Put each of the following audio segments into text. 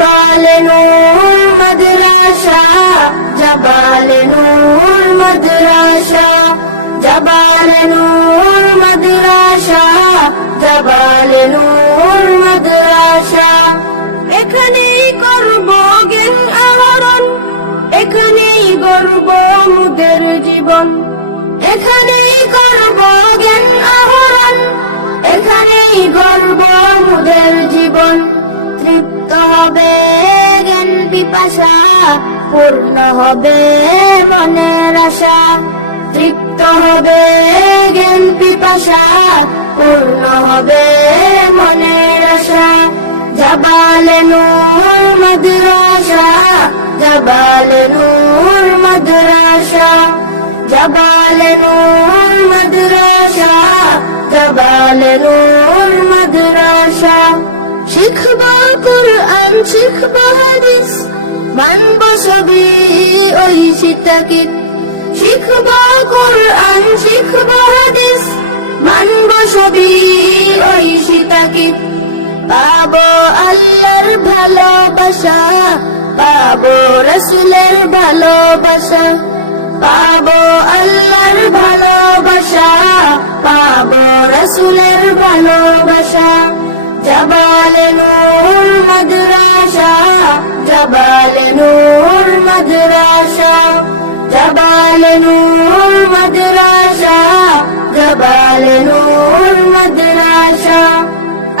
জাবালে নূর মাদ্রাসা, জাবালে নূর মাদ্রাসা, জাবালে নূর মাদ্রাসা, জাবালে নূর মাদ্রাসা। এখানেই করব জ্ঞান আহরণ, এখানেই গড়ব মুদের জীবন, এখানেই করব জ্ঞান আহরণ, এখানেই গড়ব মুদের জীবন। তৃপ্ত হবে জ্ঞান পিপাসা, পূর্ণ হবে মনের আশা। তৃপ্ত হবে জ্ঞান পিপাসা, পূর্ণ হবে মনের আশা। জাবালে নূর মাদ্রাসা, জাবালে নূর মাদ্রাসা, জাবালে নূর মাদ্রাসা, জাবালে নূর মাদ্রাসা। শিখব কুরআন, শিখব হাদিস, মানব সবই ঐশী তাকিদ। শিখব কুরআন, শিখব হাদিস, মানব সবই ঐশী তাকিদ। পাবো আল্লাহর ভালোবাসা, পাবো রাসূলের ভালোবাসা, পাবো আল্লাহর ভালোবাসা, পাবো রাসূলের ভালোবাসা। জাবালে নূর মাদ্রাসা, জাবালে নূর মাদ্রাসা, জাবালে নূর মাদ্রাসা, জাবালে নূর মাদ্রাসা।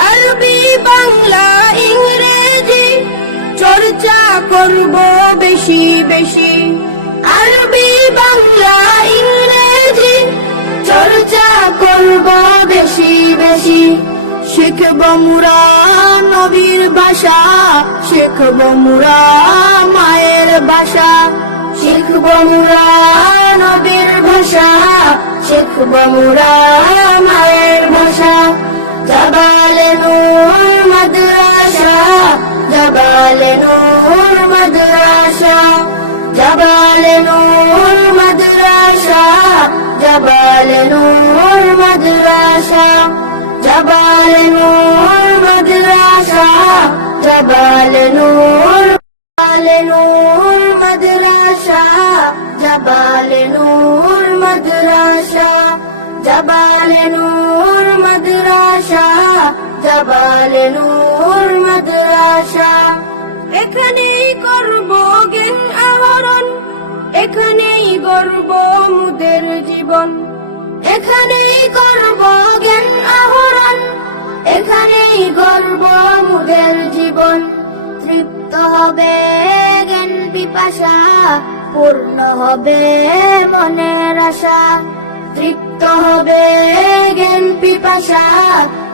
আরবি বাংলা ইংরেজি চর্চা করব বেশি বেশি, আরবি বাংলা ইংরেজি চর্চা করব বেশি বেশি। শিখব মুরা নবীর ভাষা, শিখব মুরা মায়ের ভাষা, শিখব মুরা নবীর ভাষা, শিখব মুরা মায়ের ভাষা। জাবালে নূর মাদ্রাসা, জাবালে নূর মাদ্রাসা, জাবালে নূর মাদ্রাসা, জাবালে নূর মাদ্রাসা, জাবালে নূর মাদ্রাসা, জাবালে নূর, জাবালে নূর মাদ্রাসা, জাবালে নূর মাদ্রাসা, জাবালে নূর মাদ্রাসা, জাবালে নূর মাদ্রাসা। এখানেই করব জ্ঞান আহরণ, এখানেই গড়ব মুদের জীবন, এখানেই করব জ্ঞান আহরণ, এখানেই গড়ব মুদের জীবন। তৃপ্ত হবে জ্ঞান পিপাসা, পূর্ণ হবে মনের আশা। তৃপ্ত হবে জ্ঞান পিপাসা,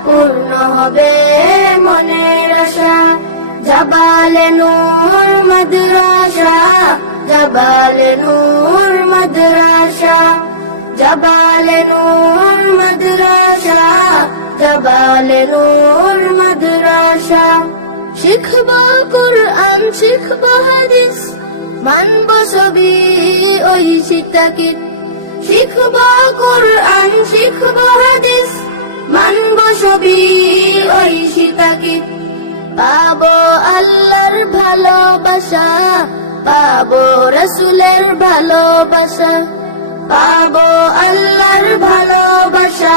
পূর্ণ হবে মনের আশা। জাবালে নূর মাদ্রাসা, জাবালে নূর মাদ্রাসা, জাবালে নূর মাদ্রাসা, জাবালে নূর মাদ্রাসা। শিখব কুরআন, শিখব হাদিস, মানব সবই ঐশী তাকিদ। শিখব কুরআন, শিখব হাদিস, মানব সবই ঐশী তাকিদ। পাবো আল্লাহর ভালোবাসা, পাবো রাসূলের ভালোবাসা, পাবো আল্লাহর ভালোবাসা,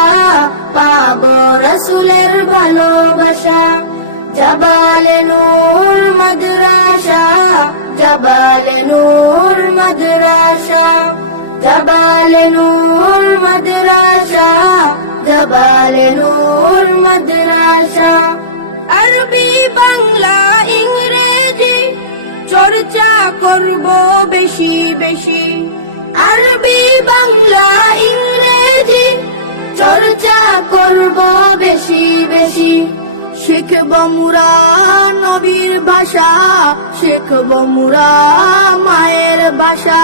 পাবো রাসূলের ভালোবাসা। জাবালে নূর মাদ্রাসা, জাবালে নূর মাদ্রাসা, জাবালে নূর মাদ্রাসা, জাবালে নূর মাদ্রাসা। আরবি বাংলা ইংরেজি চর্চা করব বেশি বেশি, আরবি বাংলা ইংরেজি চর্চা করব বেশি বেশি। শিখব মুরা নবীর ভাষা, শিখব মুরা মায়ের ভাষা,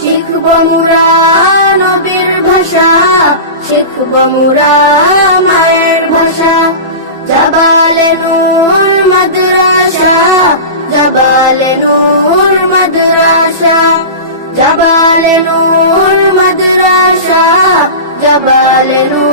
শিখব মুরা নবীর ভাষা, শিখব মুরা মায়ের ভাষা। জাবালে নূর মাদ্রাসা, জাবালে নূর মাদ্রাসা, জাবালে নূর মাদ্রাসা, জাবালে নূর